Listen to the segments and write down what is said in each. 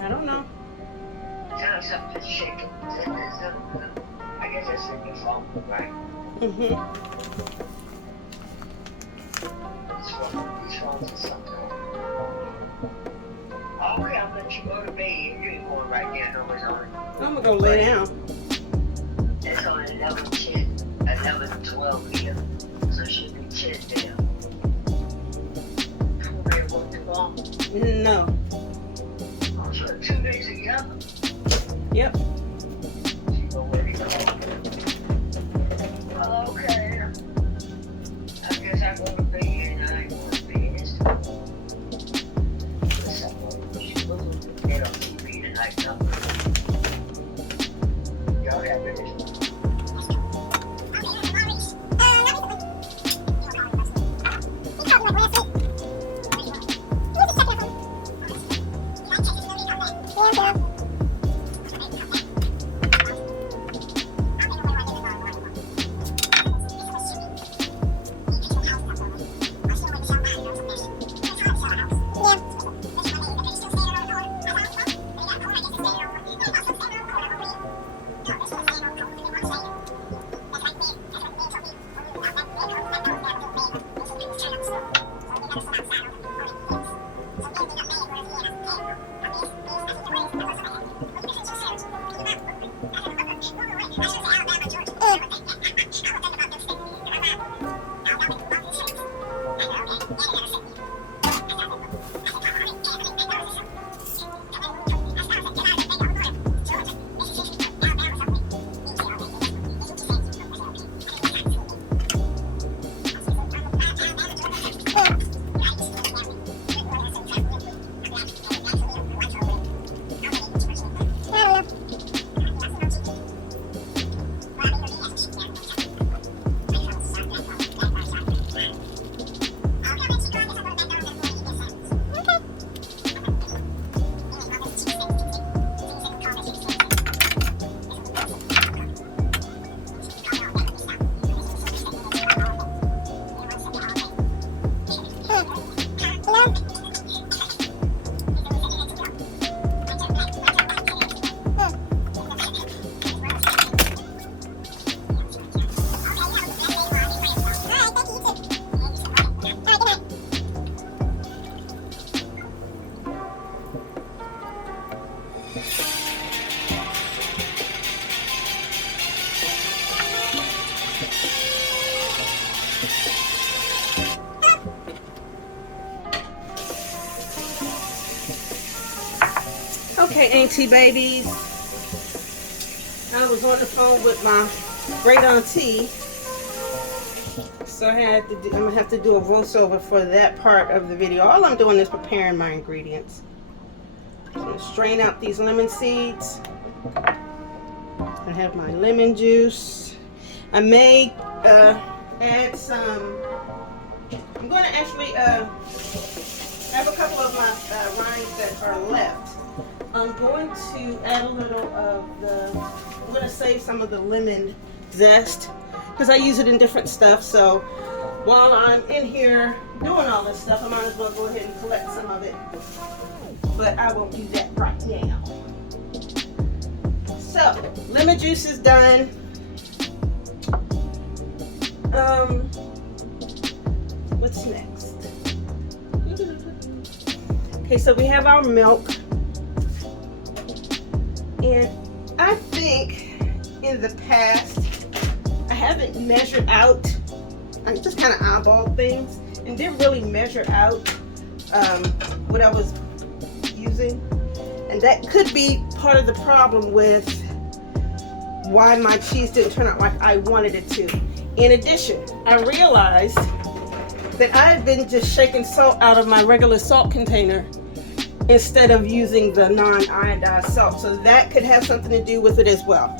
I don't know. I guess that's in your phone, right? Mm-hmm. These phones are something. Okay, I'll let you go to bed. You ain't going right now. No, it's on. I'm gonna go lay down. It's on 11:10, 11:12 here. So it should be 10 now. You been work too long? No. Oh, so 2 days together? Yep. You know where to go. Well, okay. I guess I go to bed and I ain't going to bed. Get on TV tonight, no? Y'all have it. Okay, auntie babies. I was on the phone with my great auntie, so I'm gonna have to do a voiceover for that part of the video. All I'm doing is preparing my ingredients. I'm gonna strain out these lemon seeds. I have my lemon juice. I may add some. I'm going to actually have a couple of my rinds that are left. I'm going to add a little of I'm going to save some of the lemon zest because I use it in different stuff. So while I'm in here doing all this stuff, I might as well go ahead and collect some of it. But I won't do that right now. So lemon juice is done. What's next? Okay, so we have our milk. And I think in the past, I haven't measured out. I just kind of eyeballed things and didn't really measure out what I was using. And that could be part of the problem with why my cheese didn't turn out like I wanted it to. In addition, I realized that I've been just shaking salt out of my regular salt container instead of using the non-iodized salt. So that could have something to do with it as well.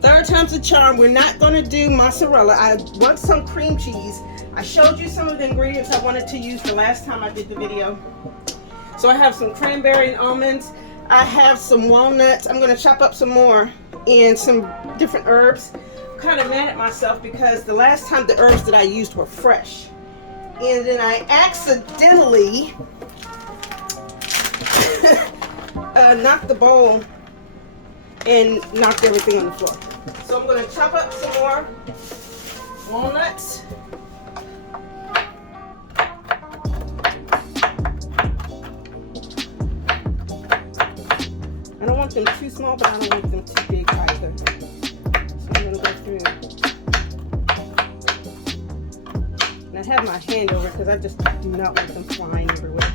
Third time's a charm. We're not going to do mozzarella. I want some cream cheese. I showed you some of the ingredients I wanted to use the last time I did the video. So I have some cranberry and almonds. I have some walnuts. I'm going to chop up some more and some different herbs. kind of mad at myself because the last time the herbs that I used were fresh. And then I accidentally knocked the bowl and knocked everything on the floor. So I'm going to chop up some more walnuts. I don't want them too small, but I don't want them too big either. So I'm going to go through. And I have my hand over because I just do not want them flying everywhere.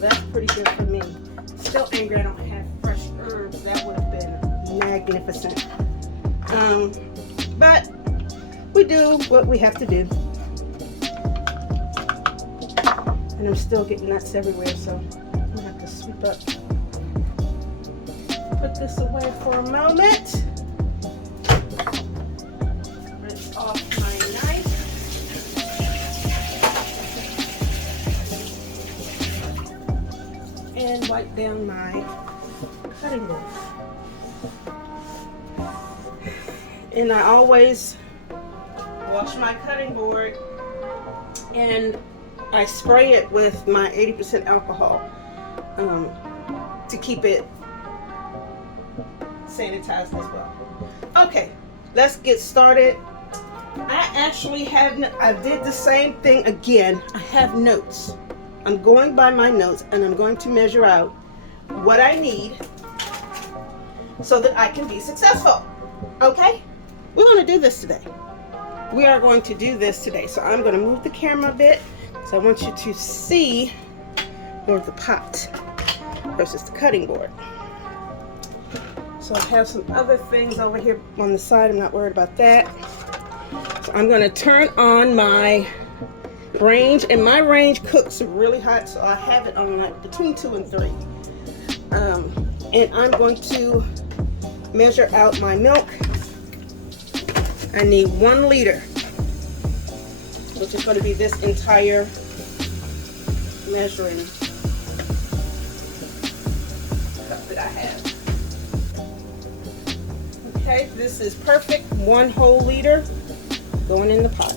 That's pretty good for me. Still angry I don't have fresh herbs. That would have been magnificent. But we do what we have to do. And I'm still getting nuts everywhere, so I'm gonna have to sweep up. Put this away for a moment. Rinse off my knife. And wipe down my cutting board. And I always wash my cutting board and I spray it with my 80% alcohol to keep it sanitized as well. Okay, let's get started. I actually I did the same thing again. I have notes. I'm going by my notes and I'm going to measure out what I need so that I can be successful. Okay? We're going to do this today. We are going to do this today. So I'm going to move the camera a bit because I want you to see more of the pot versus the cutting board. So I have some other things over here on the side. I'm not worried about that. So I'm going to turn on my range, and my range cooks really hot, so I have it on like between 2 and 3. And I'm going to measure out my milk. I need 1 liter, which is going to be this entire measuring cup that I have. Okay, this is perfect. 1 whole liter going in the pot.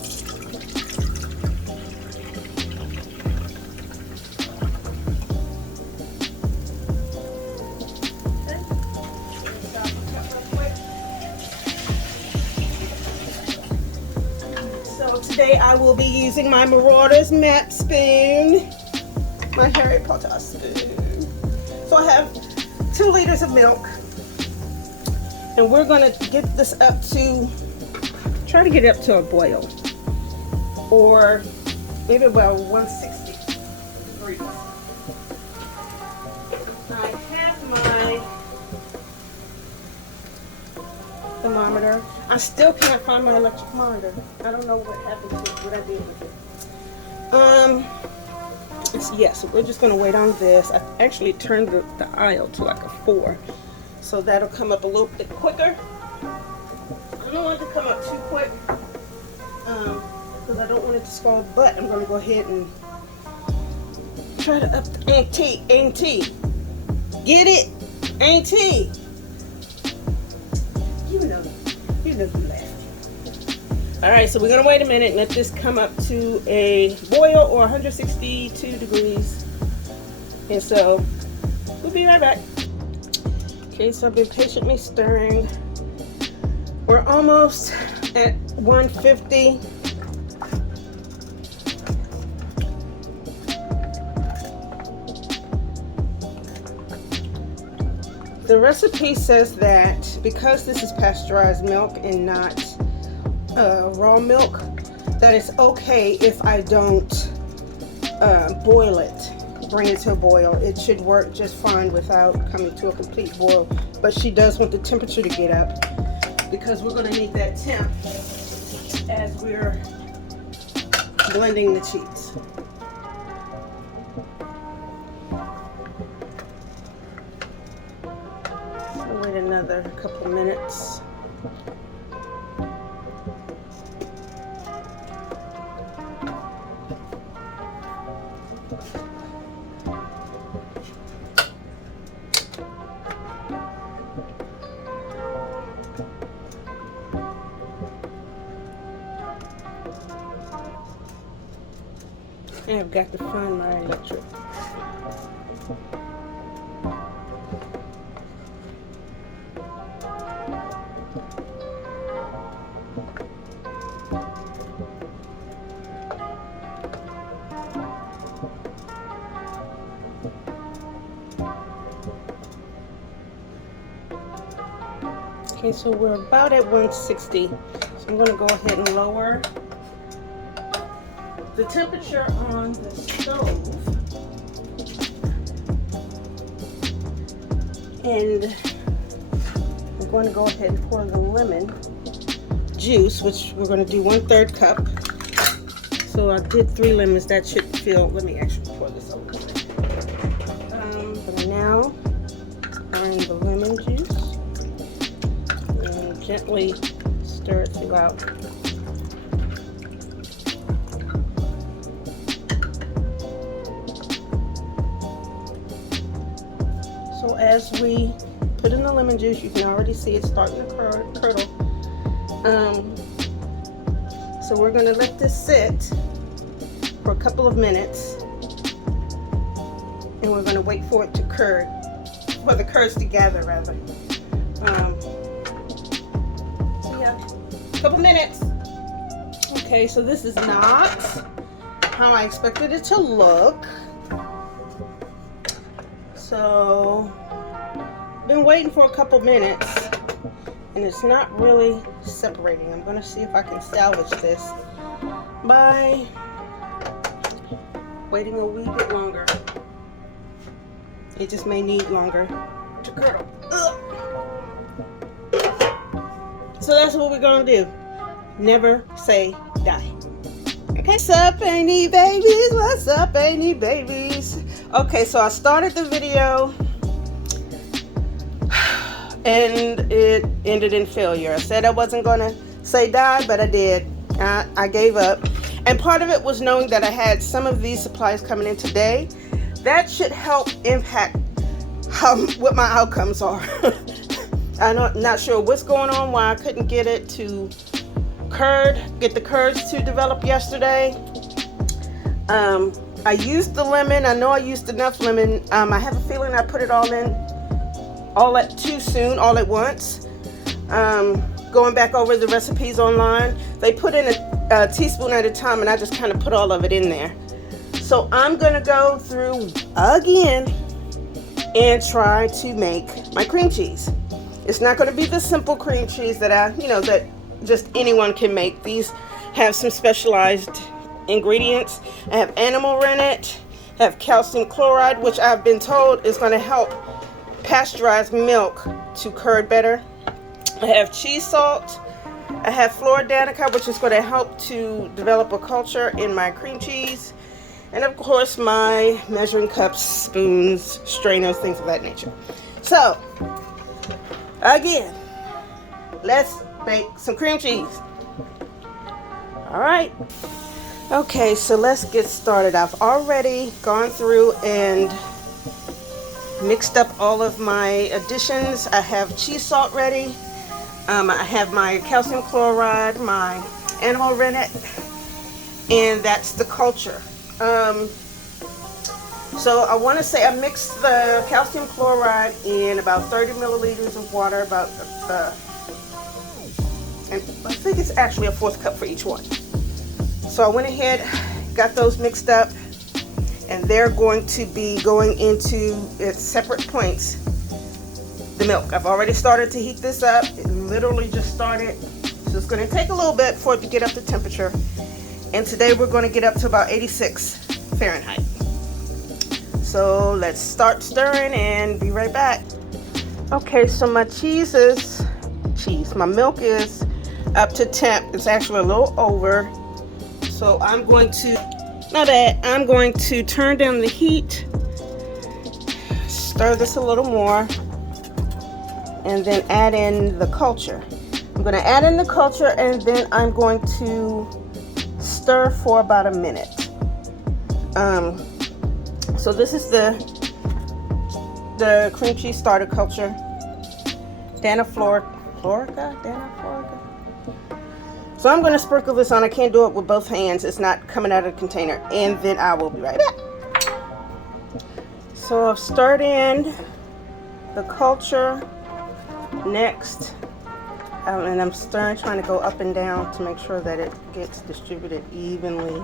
Today I will be using my Marauders map spoon, my Harry Potter spoon. So I have 2 liters of milk, and we're going to get this up to, try to get it up to a boil, or maybe about 160 degrees. I have my thermometer. I still can't find my electric monitor. I don't know what happened to it, what I did with it. Yeah, so we're just going to wait on this. I actually turned the aisle to like a 4. So that'll come up a little bit quicker. I don't want it to come up too quick because I don't want it to scald, but I'm going to go ahead and try to up the ante. Get it? Ante. You know you laugh. Alright, so we're going to wait a minute and let this come up to a boil, or 162 degrees. And so, we'll be right back. Okay, so I've been patiently stirring. We're almost at 150. The recipe says that because this is pasteurized milk and not raw milk, that it's okay if I don't boil it, bring it to a boil. It should work just fine without coming to a complete boil. But she does want the temperature to get up because we're going to need that temp as we're blending the cheese. Wait another couple minutes. I have got to find my electric. Okay, so we're about at 160. So I'm going to go ahead and lower the temperature on the stove. And I'm going to go ahead and pour the lemon juice, which we're going to do 1/3 cup. So I did 3 lemons. That should fill. Let me actually pour this over. But now pouring the lemon juice. Gently stir it throughout. So as we put in the lemon juice, you can already see it starting to curdle. So we're going to let this sit for a couple of minutes, and we're going to wait for it to curd, for the curds to gather rather. Couple minutes. Okay, so this is not how I expected it to look. So been waiting for a couple minutes and it's not really separating. I'm gonna see if I can salvage this by waiting a wee bit longer. It just may need longer to curdle. Ugh. So that's what we're gonna do. Never say die. Okay. What's up, Auntie babies? What's up, Auntie babies? Okay, so I started the video and it ended in failure. I said I wasn't gonna say die, but I did. I gave up. And part of it was knowing that I had some of these supplies coming in today. That should help impact what my outcomes are. I'm not sure what's going on, why I couldn't get it to get the curds to develop yesterday. I used the lemon. I know I used enough lemon. I have a feeling I put it all in too soon, all at once. Going back over the recipes online, they put in a teaspoon at a time, and I just kind of put all of it in there. So I'm gonna go through again and try to make my cream cheese. It's not going to be the simple cream cheese that that just anyone can make. These have some specialized ingredients. I have animal rennet, I have calcium chloride, which I've been told is going to help pasteurized milk to curd better. I have cheese salt. I have Floridanica, which is going to help to develop a culture in my cream cheese. And of course, my measuring cups, spoons, strainers, things of that nature. So, again, let's make some cream cheese. All right. Okay, so let's get started. I've already gone through and mixed up all of my additions. I have cheese salt ready. I have my calcium chloride, my animal rennet, and that's the culture. So I want to say I mixed the calcium chloride in about 30 milliliters of water, and I think it's actually a 1/4 cup for each one. So I went ahead, got those mixed up, and they're going to be going into at separate points. The milk. I've already started to heat this up. It literally just started. So it's going to take a little bit for it to get up to temperature. And today we're going to get up to about 86 Fahrenheit. So let's start stirring and be right back. Okay, so my my milk is up to temp. It's actually a little over. So I'm going to turn down the heat, stir this a little more, and then add in the culture. I'm going to add in the culture, and then I'm going to stir for about a minute. So this is the cream cheese starter culture. Florica. So I'm going to sprinkle this on. I can't do it with both hands. It's not coming out of the container. And then I will be right back. So I've started in the culture next. And I'm trying to go up and down to make sure that it gets distributed evenly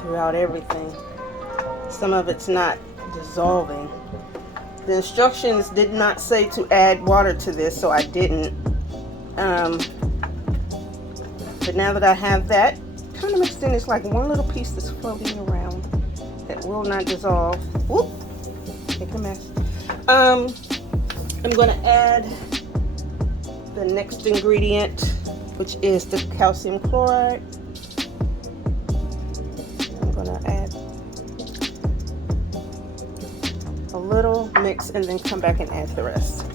throughout everything. Some of it's not dissolving. The instructions did not say to add water to this, so I didn't. But now that I have that kind of mixed in, it's like one little piece that's floating around that will not dissolve. Whoop! Make a mess. I'm going to add the next ingredient, which is the calcium chloride. I'm going to add a little, mix, and then come back and add the rest.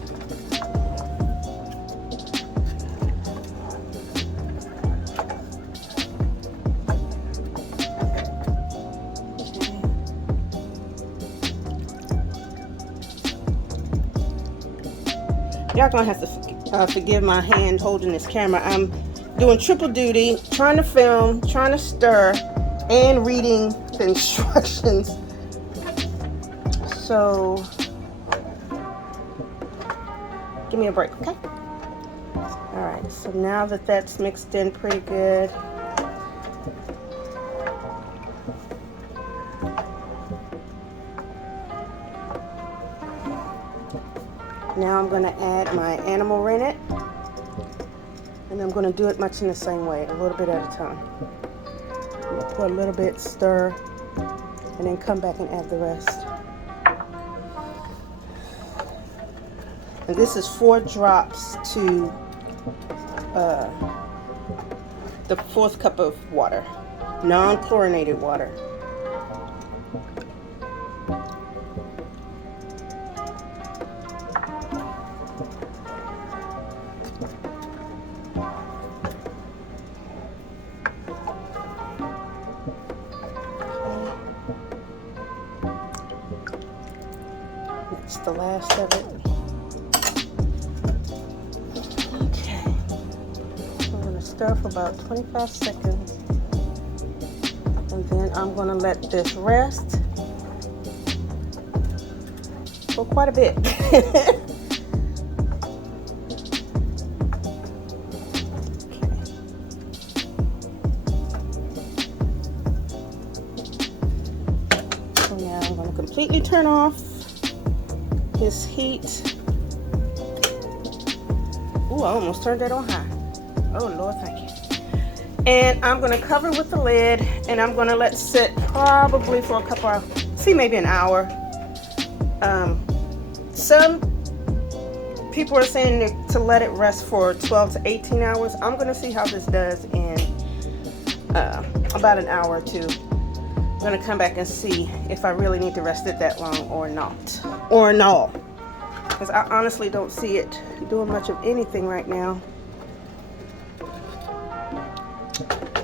Y'all gonna have to forgive my hand holding this camera. I'm doing triple duty, trying to film, trying to stir, and reading the instructions. So, give me a break, okay? Alright, so now that that's mixed in pretty good, now I'm going to add my animal rennet, and I'm going to do it much in the same way, a little bit at a time. Pour a little bit, stir, and then come back and add the rest. And this is 4 drops to the 4th cup of water, non-chlorinated water. That's the last of it. Okay. I'm going to stir for about 25 seconds. And then I'm going to let this rest for quite a bit. Completely turn off this heat. Ooh, I almost turned that on high. Oh Lord, thank you. And I'm going to cover with the lid, and I'm going to let it sit probably for a couple of, maybe an hour. Some people are saying to let it rest for 12 to 18 hours. I'm going to see how this does in about an hour or two. I'm going to come back and see if I really need to rest it that long or not. Or no. Because I honestly don't see it doing much of anything right now.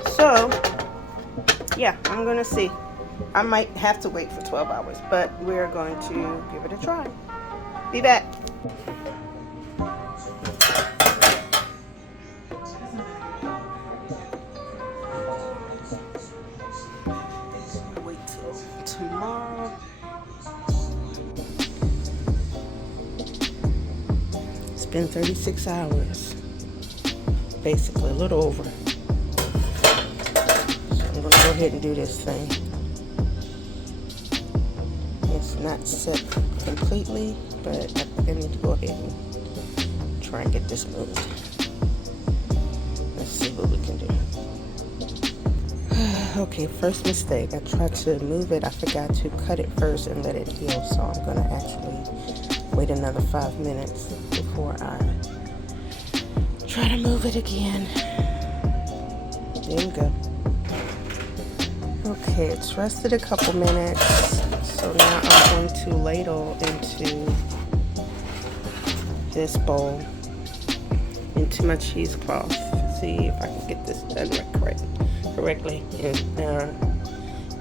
So, yeah, I'm going to see. I might have to wait for 12 hours, but we're going to give it a try. Be back. Tomorrow. It's been 36 hours, basically a little over. So I'm going to go ahead and do this thing. It's not set completely, but I think I need to go ahead and try and get this moved. Let's see what we can do. Okay, first mistake. I tried to move it. I forgot to cut it first and let it heal. So I'm going to actually wait another 5 minutes before I try to move it again. There we go. Okay, it's rested a couple minutes. So now I'm going to ladle into this bowl, into my cheesecloth. See if I can get this done correctly and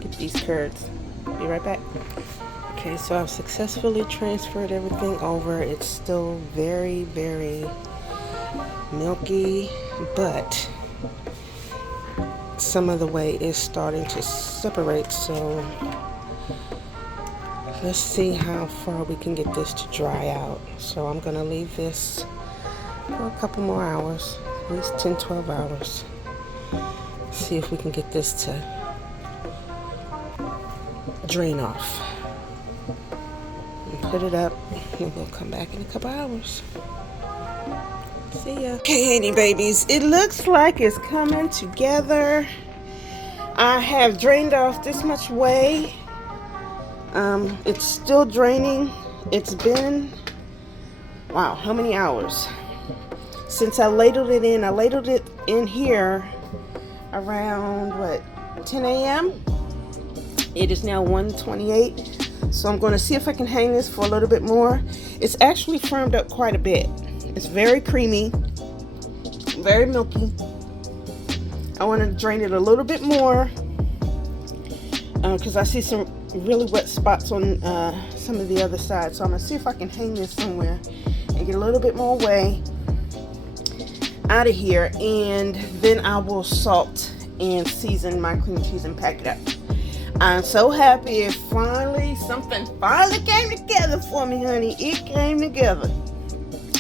get these curds. Be right back. Okay, so I've successfully transferred everything over. It's still very, very milky, but some of the way is starting to separate, so let's see how far we can get this to dry out. So I'm gonna leave this for a couple more hours, at least 10-12 hours. See if we can get this to drain off. And put it up, and we'll come back in a couple hours. See ya. Okay, Haiti babies, it looks like it's coming together. I have drained off this much whey. It's still draining. It's been, wow, how many hours since I ladled it in? I ladled it in here around, what, 10 a.m.? It is now 1:28. So I'm going to see if I can hang this for a little bit more. It's actually firmed up quite a bit. It's very creamy, very milky. I want to drain it a little bit more because I see some really wet spots on some of the other side. So I'm going to see if I can hang this somewhere and get a little bit more whey out of here. And then I will salt and season my cream cheese and pack it up. I'm so happy something finally came together for me, honey. It came together.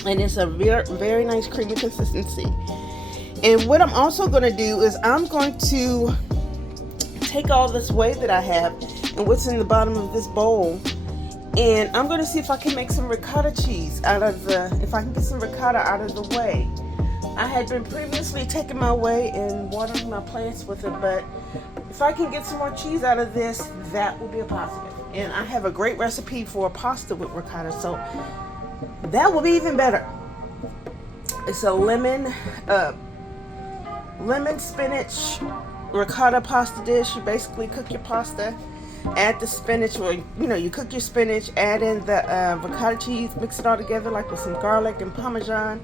And it's a very, very nice creamy consistency. And what I'm also going to do is I'm going to take all this whey that I have and what's in the bottom of this bowl, and I'm going to see if I can make some ricotta cheese if I can get some ricotta out of the whey. I had been previously taking my whey and watering my plants with it, but if I can get some more cheese out of this, that will be a positive. And I have a great recipe for a pasta with ricotta, so that will be even better. It's a lemon spinach ricotta pasta dish. You basically cook your pasta, add the spinach, or you cook your spinach, add in the ricotta cheese, mix it all together like with some garlic and parmesan,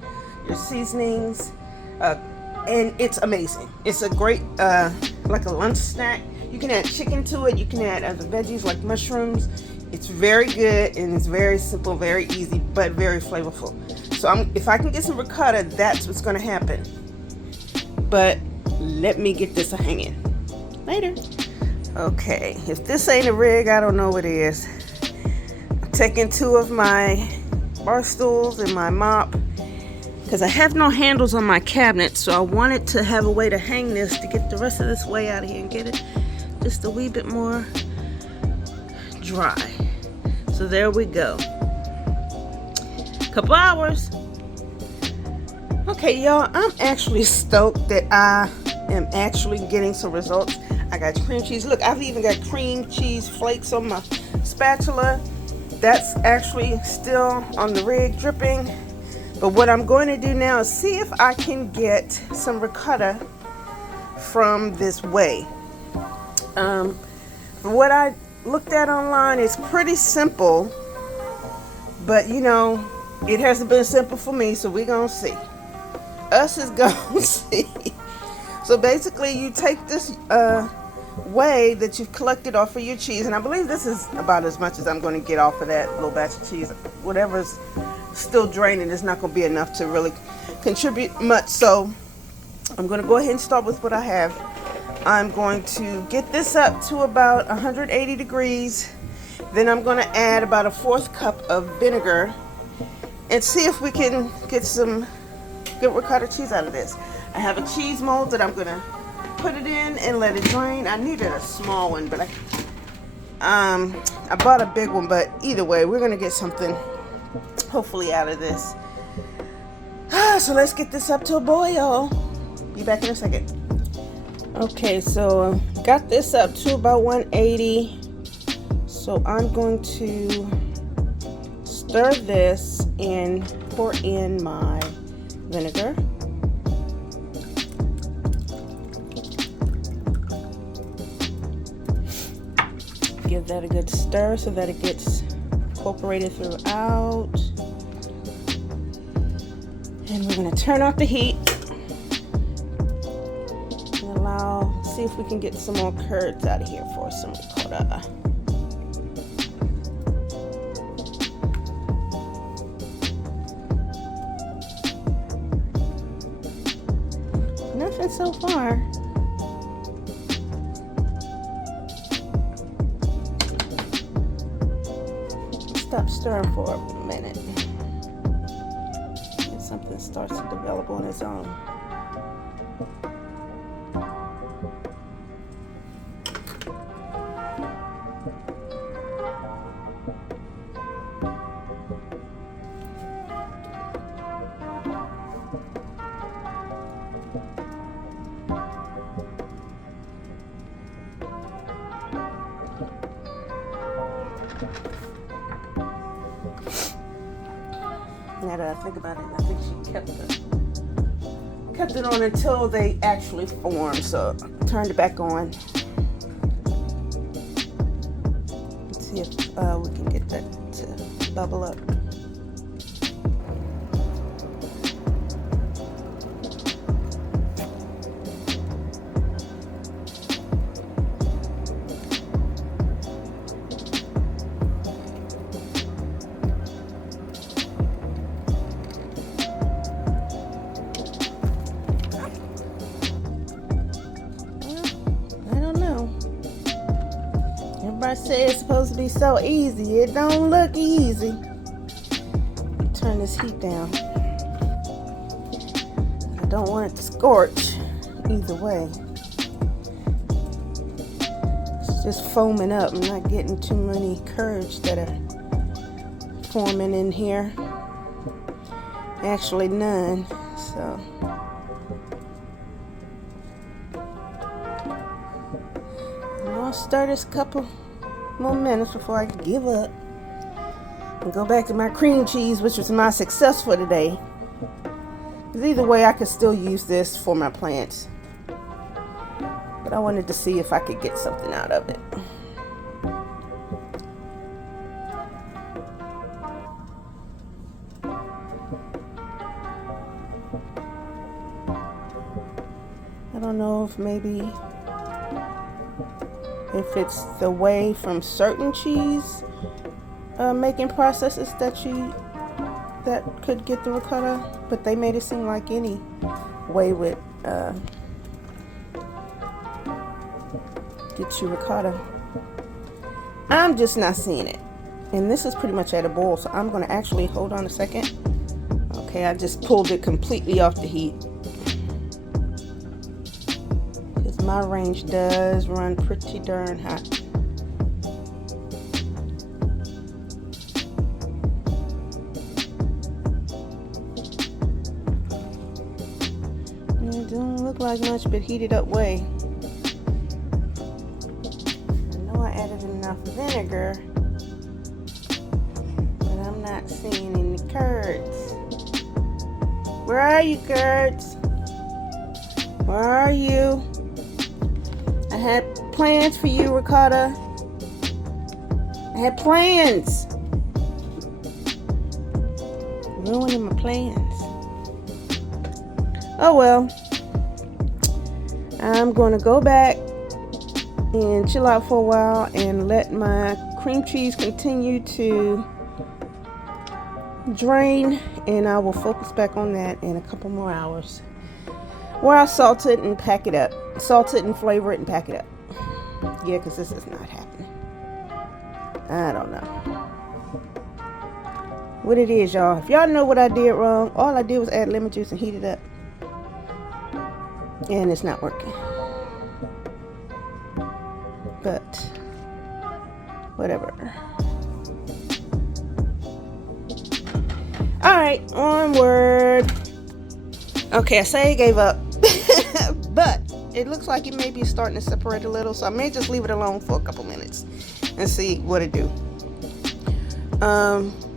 your seasonings, and it's amazing. It's a great like a lunch snack. You can add chicken to it. You can add other veggies like mushrooms. It's very good, and it's very simple, very easy, but very flavorful. So if I can get some ricotta, that's what's going to happen. But let me get this hanging. Later. Okay, if this ain't a rig, I don't know what is. I'm taking 2 of my bar stools and my mop because I have no handles on my cabinet, so I wanted to have a way to hang this to get the rest of this way out of here and get it just a wee bit more dry. So there we go. Couple hours. Okay, y'all, I'm actually stoked that I am actually getting some results. I got cream cheese. Look, I've even got cream cheese flakes on my spatula. That's actually still on the rig dripping. But what I'm going to do now is see if I can get some ricotta from this whey. What I looked at online is pretty simple, but it hasn't been simple for me, so we're gonna see. Us is gonna see. So basically you take this whey that you've collected off of your cheese, and I believe this is about as much as I'm going to get off of that little batch of cheese. Whatever's still draining is not going to be enough to really contribute much, so I'm going to go ahead and start with what I have. I'm going to get this up to about 180 degrees. Then I'm going to add about a 1/4 cup of vinegar and see if we can get some good ricotta cheese out of this. I have a cheese mold that I'm going to put it in and let it drain. I needed a small one, but I bought a big one, but either way, we're going to get something hopefully out of this. So let's get this up to a boil. Be back in a second. Okay, so got this up to about 180. So I'm going to stir this and pour in my vinegar. Give that a good stir so that it gets incorporated throughout. And we're going to turn off the heat and see if we can get some more curds out of here for some ricotta. Nothing so far. stop stirring for a minute. And something starts to develop on its own. Now that I think about it, I think she kept it on until they actually formed. So I turned it back on. Let's see if we can get that to bubble up. I say it's supposed to be so easy. It don't look easy. Turn this heat down. I don't want it to scorch either way. It's just foaming up. I'm not getting too many curds that are forming in here. Actually none. So I'll stir this couple more minutes before I give up and go back to my cream cheese, which was my success for today. Because either way, I could still use this for my plants, but I wanted to see if I could get something out of it. I don't know if maybe if it's the way from certain cheese making processes that could get the ricotta, but they made it seem like any way would get you ricotta. I'm just not seeing it, and this is pretty much at a boil, so I'm going to actually hold on a second. Okay, I just pulled it completely off the heat. My range does run pretty darn hot. It don't look like much, but heated up way. I know I added enough vinegar, but I'm not seeing any curds. Where are you, curds? Where are you? I had plans for you, ricotta. I had plans. Ruining my plans. Oh well. I'm going to go back and chill out for a while and let my cream cheese continue to drain, and I will focus back on that in a couple more hours, where I salt it and pack it up. Salt it and flavor it and pack it up. Yeah, because this is not happening. I don't know what it is, y'all. If y'all know what I did wrong, all I did was add lemon juice and heat it up, and it's not working. But whatever. Alright, onward. Okay, I say I gave up. But it looks like it may be starting to separate a little, so I may just leave it alone for a couple minutes and see what it do.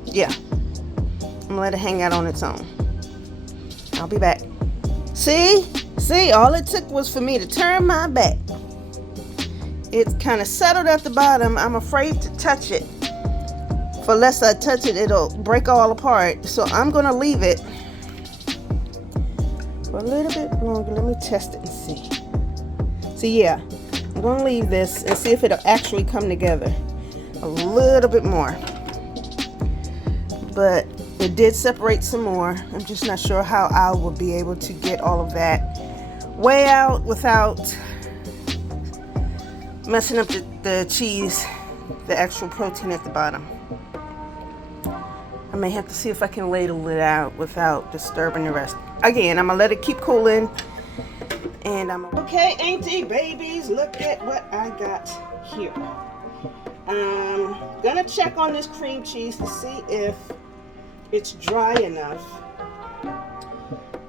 Yeah, I'm gonna let it hang out on its own. I'll be back. See, all it took was for me to turn my back. It's kind of settled at the bottom. I'm afraid to touch it, for less I touch it, it'll break all apart. So I'm gonna leave it for a little bit longer. Let me test it and see. So yeah, I'm gonna leave this and see if it'll actually come together a little bit more. But it did separate some more. I'm just not sure how I will be able to get all of that way out without messing up the cheese, the actual protein at the bottom. may have to see if I can ladle it out without disturbing the rest. Again, I'm gonna let it keep cooling. And I'm okay, auntie babies, look at what I got here. I'm gonna check on this cream cheese to see if it's dry enough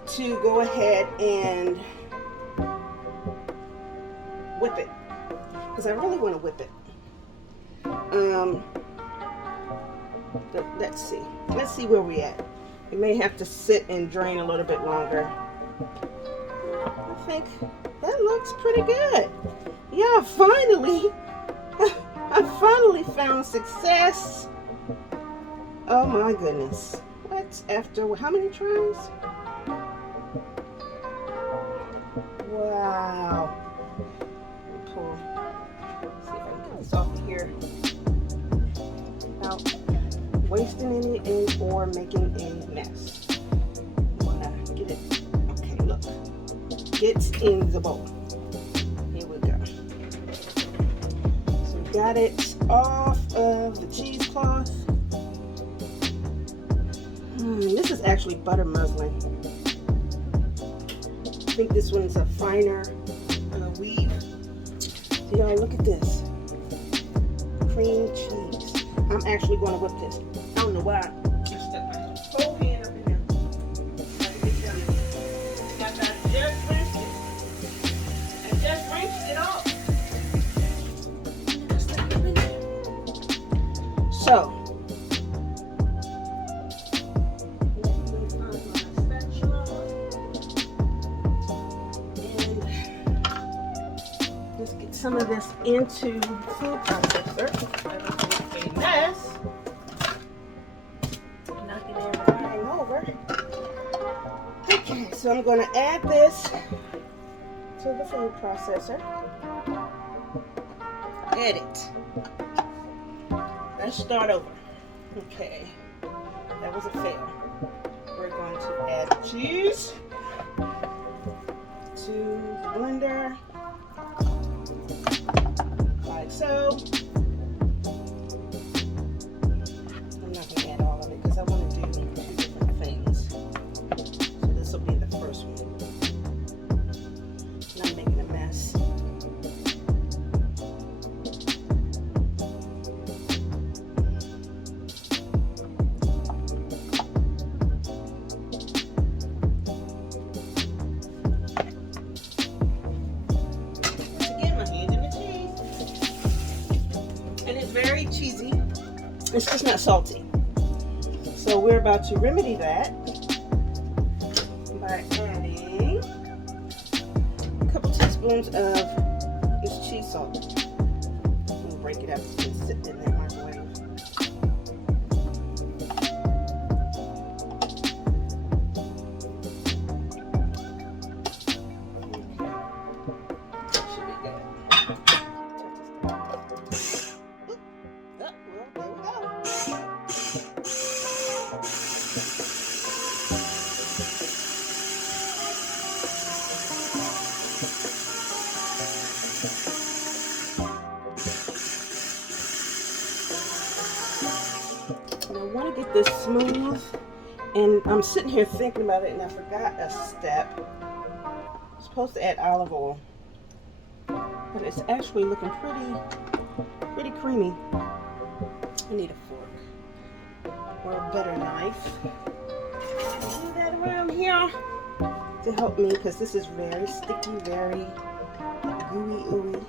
to go ahead and whip it, because I really want to whip it. Let's see where we at. It may have to sit and drain a little bit longer. I think that looks pretty good. Yeah, finally, I finally found success. Oh my goodness. What? After how many tries? Wow. Pull. See if I can get this off of here without wasting any or making a mess. I wanna get it. Okay, look. It's in the bowl. Here we go. So we got it off of the cheesecloth. This is actually butter muslin. I think this one's a finer weave. So y'all, look at this. Cream cheese. I'm actually going to whip this. I don't know why. I stuck my whole hand up in there. After I just rinsed it. I just rinsed it off. Stuck it in there. So. Some of this into food processor. I don't make a mess. Knocking everything over. Okay, so I'm going to add this to the food processor. Edit. Let's start over. Okay, that was a fail. We're going to add cheese to the blender. Like so. I'm not going to add all of it because I want to do 2 different things. So this will be the first one. And I'm making a mess. Very cheesy. It's just not salty. So we're about to remedy that by adding a couple teaspoons of this cheese salt. We'll break it up so it's sitting in that microwave. This smooth, and I'm sitting here thinking about it and I forgot a step. I'm supposed to add olive oil, but it's actually looking pretty creamy. I need a fork or a better knife. I'll do that around here to help me because this is very sticky, very gooey ooey.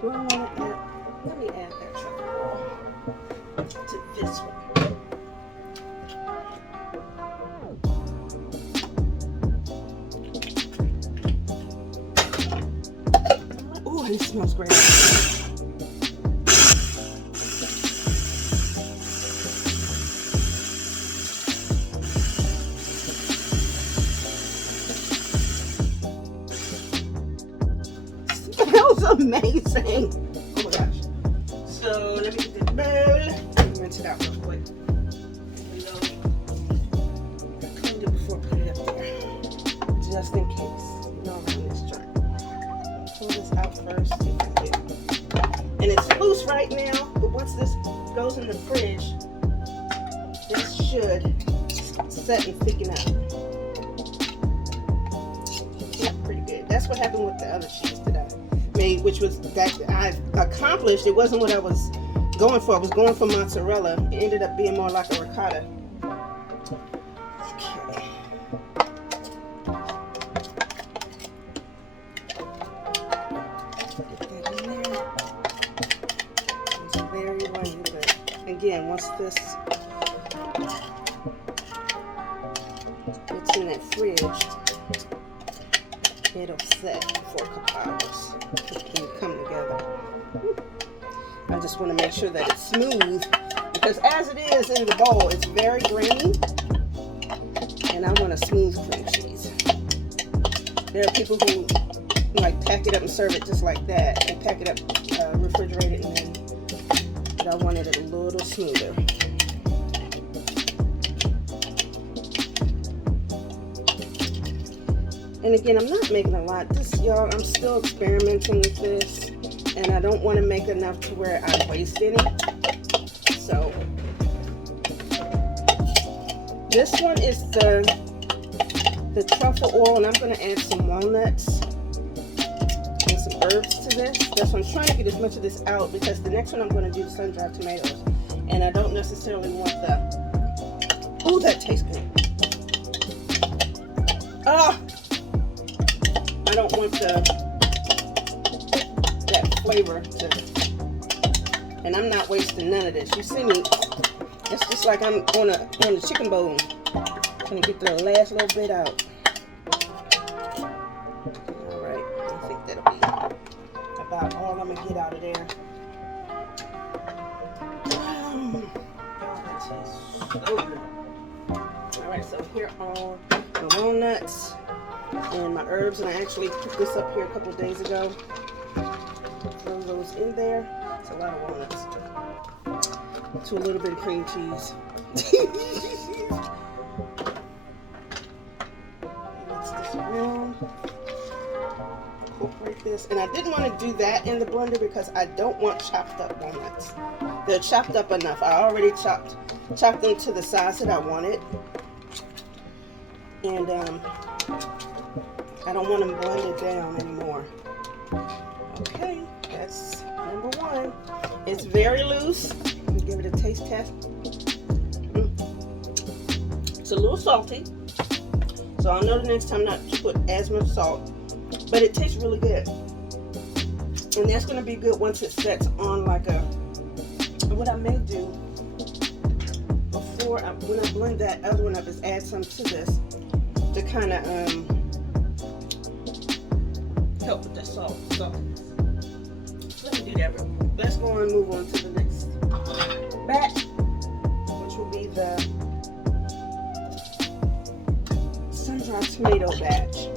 Do I want to add, let me add that truffle to this one. Oh, and it smells great. Amazing. Oh my gosh. So let me get this bowl. Rinse it out real quick. I cleaned it before I put it up there. Just in case. You know, around this joint. Pull this out first. And it's right now, but once this goes in the fridge, this should set and thicken up. Yeah, pretty good. That's what happened with the other cheese that I made, which was that I accomplished. It wasn't what I was going for. I was going for mozzarella. It ended up being more like a ricotta. Okay. Get that in there. It's very light, but again, once this gets in that fridge, it'll set for a couple hours. It can come together. I just want to make sure that it's smooth, because as it is in the bowl, it's very grainy, and I want a smooth cream cheese. There are people who like pack it up and serve it just like that, and pack it up, refrigerate it, and then, but I wanted it a little smoother. And again, I'm not making a lot. This, y'all, I'm still experimenting with this, and I don't want to make enough to where I waste any. So this one is the truffle oil, and I'm going to add some walnuts and some herbs to this. That's why I'm trying to get as much of this out, because the next one I'm going to do the sun-dried tomatoes, and I don't necessarily want the. Ooh, that tastes good. Oh. I don't want that flavor to, and I'm not wasting none of this. You see me, it's just like I'm on a chicken bone, trying to get the last little bit out. All right, I think that'll be about all I'm gonna get out of there. That tastes so good. All right, so here are the walnuts and my herbs, and I actually put this up here a couple days ago. Throw those in there. It's a lot of walnuts to a little bit of cream cheese. Mix this around. Incorporate this, and I didn't want to do that in the blender because I don't want chopped up walnuts. They're chopped up enough. I already chopped them to the size that I wanted, and I don't want them blended down anymore. Okay, that's number one. It's very loose. Let me give it a taste test. It's a little salty, so I'll know the next time not to put as much salt, but it tastes really good. And that's going to be good once it sets on like a, what I may do before, when I blend that other one up, is add some to this to kind of help with the salt. So let me do that real quick. Let's go and move on to the next batch, which will be the sun-dried tomato batch.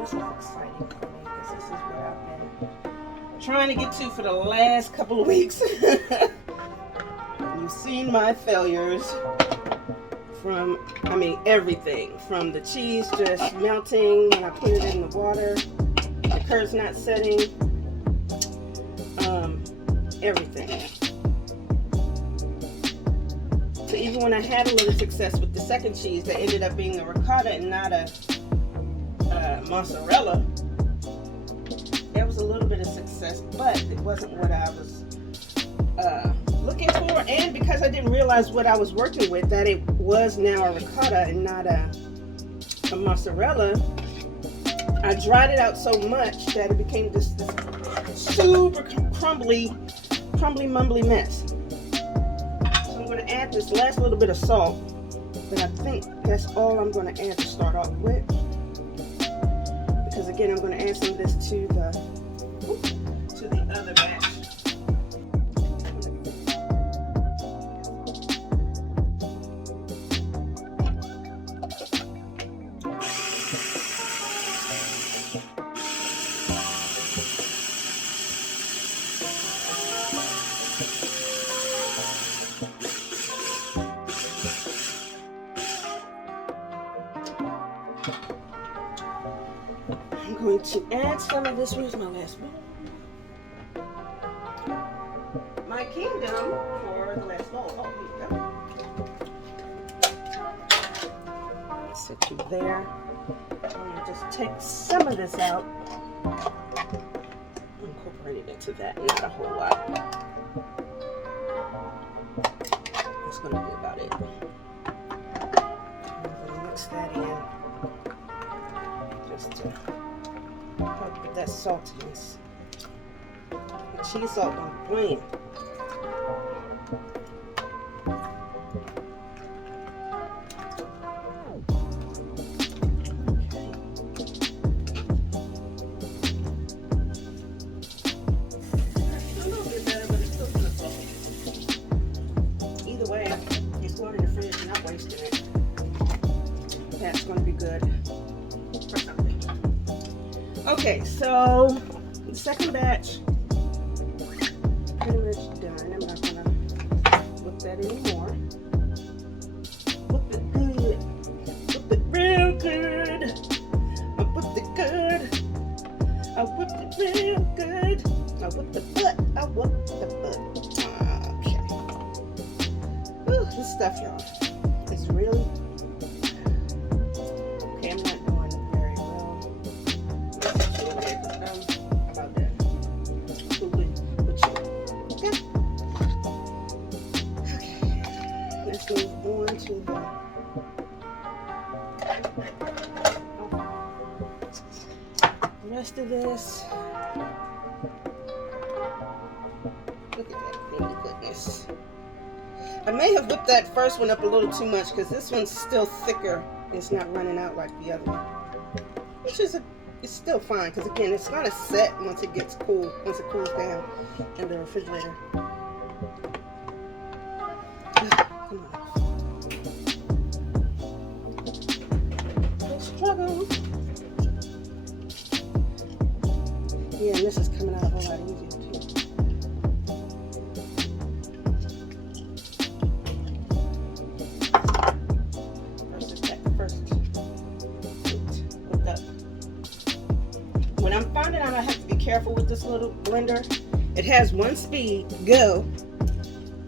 This is exciting for me because this is what I've been trying to get to for the last couple of weeks. You've seen my failures from, everything. From the cheese just melting when I put it in the water, the curds not setting, everything. So even when I had a little success with the second cheese that ended up being a ricotta and not a mozzarella, there was a little bit of success, but it wasn't what I was looking for. And because I didn't realize what I was working with, that it was now a ricotta and not a mozzarella, I dried it out so much that it became this super crumbly mumbly mess. So I'm going to add this last little bit of salt, but I think that's all I'm going to add to start off with, because again, I'm going to add some of this to the other batch. I'm going to add some of this. Where's my last bowl? My kingdom for the last bowl. Oh, here you go. Set you there. I'm going to just take some of this out. Incorporate it into that, not a whole lot. That's going to be about it. I'm going to mix that in. Just to help with that saltiness. The cheese salt don't blend. Okay, so the second batch pretty much done. I'm not gonna whip that anymore. Whip it good. Whip it real good. I whipped it good. I whipped it real good. I whipped the butt. I whipped the butt. Okay. Whew, this stuff, y'all, is really okay. I'm not doing very well. About that. With you. Okay. Okay. Let's move on to the rest of this. Look at that creamy goodness. I may have whipped that first one up a little too much because this one's still thicker. It's not running out like the other one. Which is it's still fine because again, it's gonna set once it gets cool, once it cools down in the refrigerator. Come on. The struggle. Yeah, and this is coming out a whole lot easier too. I have to be careful with this little blender. It has one speed, go,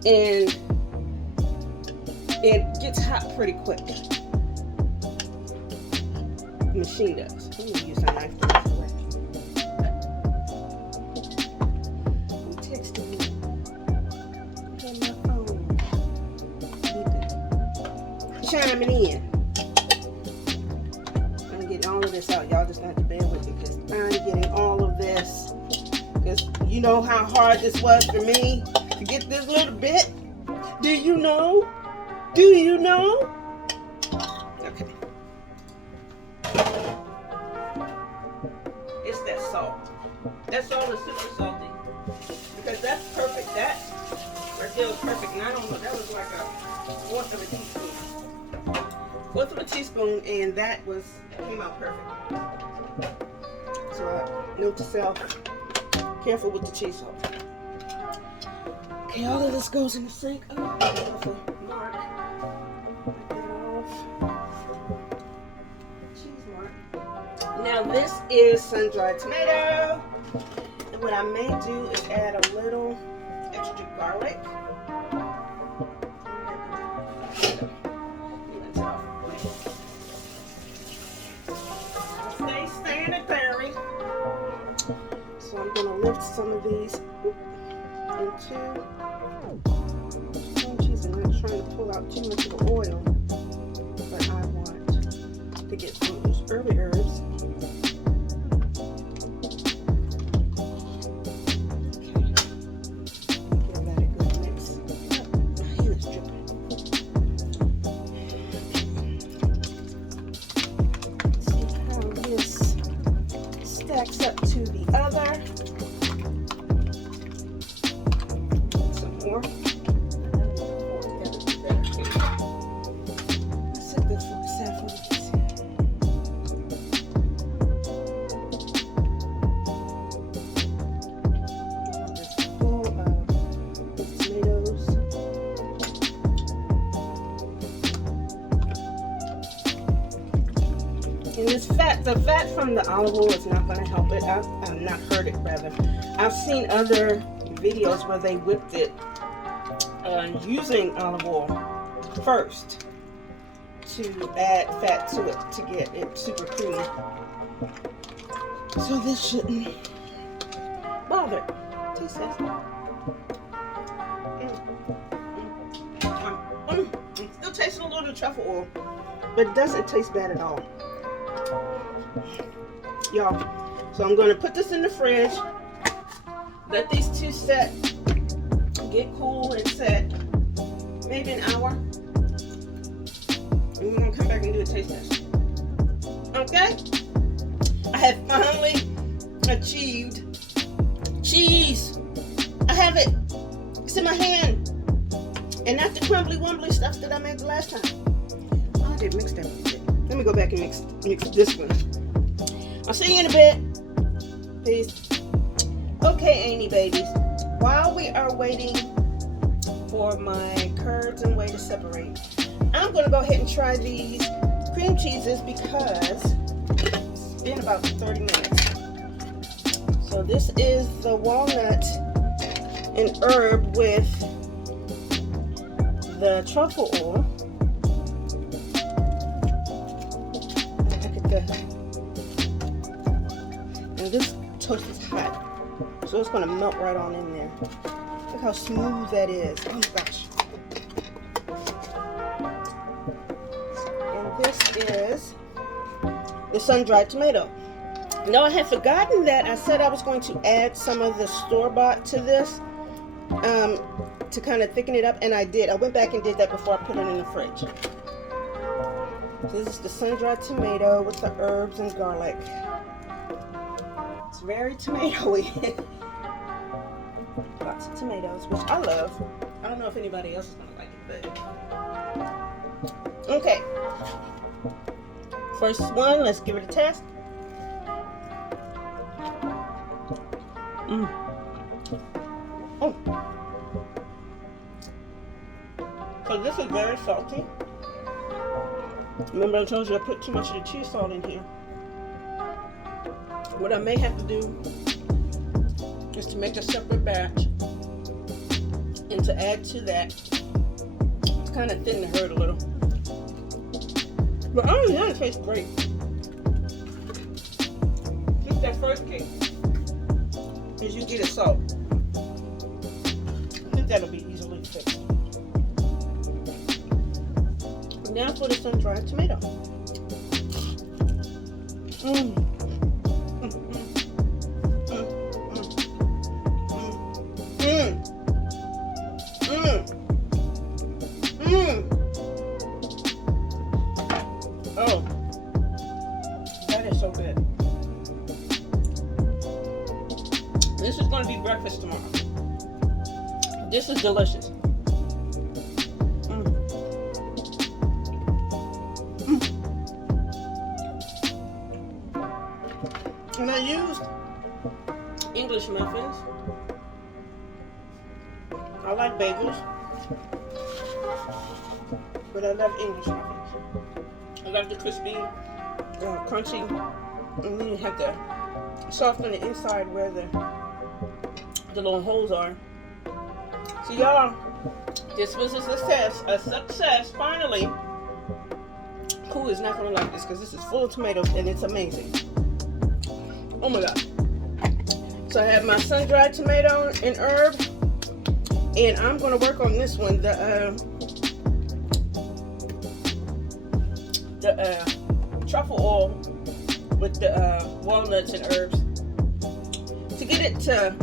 and it gets hot pretty quick. The machine does. I'm gonna use a knife for this away. I'm texting me on my phone. Chiming in. I'm getting all of this out. Y'all just have to bear with me because I'm getting all of this. Because you know how hard this was for me to get this little bit? Do you know? Do you know? Okay. It's that salt. That salt is super salty. Because that's perfect. That right there was perfect. And I don't know, that was like a fourth of a teaspoon. Fourth of a teaspoon, and that came out perfect. So note to self, careful with the cheese salt. Okay, all of this goes in the sink. Oh, mark. Cheese mark. Now this is sun-dried tomato. And what I may do is add a little extra garlic. Stay sanitary. So I'm going to lift some of these into stone cheese. I'm not trying to pull out too much of the oil, but I want to get some of those early herbs. Okay. Give that a good mix. My hand is dripping. Let's see how this backs up to the other. Some more. That's a good for sample. And this fat, the fat from the olive oil is not going to help it. I've not heard it, rather. I've seen other videos where they whipped it using olive oil first to add fat to it to get it super creamy. So this shouldn't bother. Taste that. Still tasting a little truffle oil, but it doesn't taste bad at all. Y'all, so I'm going to put this in the fridge, let these two set, get cool and set, maybe an hour, and we're going to come back and do a taste test. Okay? I have finally achieved cheese. I have it. It's in my hand. And not the crumbly wumbly stuff that I made the last time. Oh, I did mix that one. Let me go back and mix this one. I'll see you in a bit. Peace. Okay, Annie babies. While we are waiting for my curds and whey to separate, I'm going to go ahead and try these cream cheeses because it's been about 30 minutes. So this is the walnut and herb with the truffle oil. Look at that. And this toast is hot, so it's going to melt right on in there. Look how smooth that is. Oh my gosh. And this is the sun-dried tomato. No, I had forgotten that I said I was going to add some of the store-bought to this to kind of thicken it up, and I did. I went back and did that before I put it in the fridge. So this is the sun-dried tomato with the herbs and garlic. It's very tomatoey. Lots of tomatoes, which I love. I don't know if anybody else is going to like it, but... Okay. First one, let's give it a test. Oh. So this is very salty. Remember I told you I put too much of the cheese salt in here. What I may have to do is to make a separate batch and to add to that to kind of thin the herd a little. But other than that, it tastes great. Just that first kick is you get a salt. I think that'll be easily fixed. Now for the sun-dried tomato. Oh, that is so good. This is going to be breakfast tomorrow. This is delicious. And I used English muffins. I like bagels, but I love English muffins. I love the crispy, crunchy, and then you have the soft on the inside where the little holes are. So y'all, this was a success, finally. Cool is not gonna like this because this is full of tomatoes and it's amazing. Oh my god. So I have my sun-dried tomato and herb, and I'm gonna work on this one, the truffle oil with the walnuts and herbs to get it to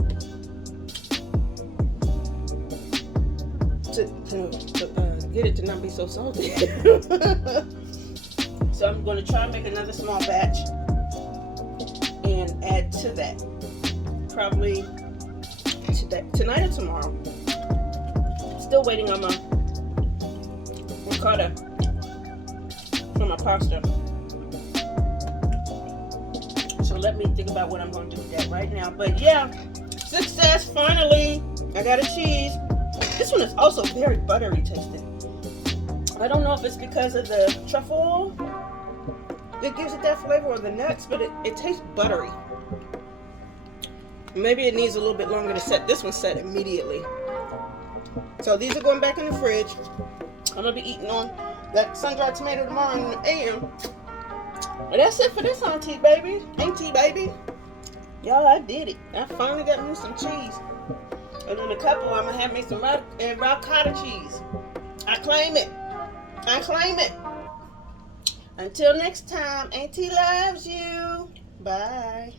get it to not be so salty. So I'm going to try and make another small batch, and add to that. Probably tonight or tomorrow. Still waiting on my ricotta for my pasta. So let me think about what I'm going to do with that right now. But yeah, success, finally. I got a cheese. This one is also very buttery tasting. I don't know if it's because of the truffle that gives it that flavor or the nuts, but it tastes buttery. Maybe it needs a little bit longer to set. This one's set immediately. So these are going back in the fridge. I'm going to be eating on that sun-dried tomato tomorrow in the AM. But that's it for this auntie baby. Y'all, I did it. I finally got me some cheese. And in a couple, I'm going to have me some ricotta cheese. I claim it. Until next time, auntie loves you. Bye.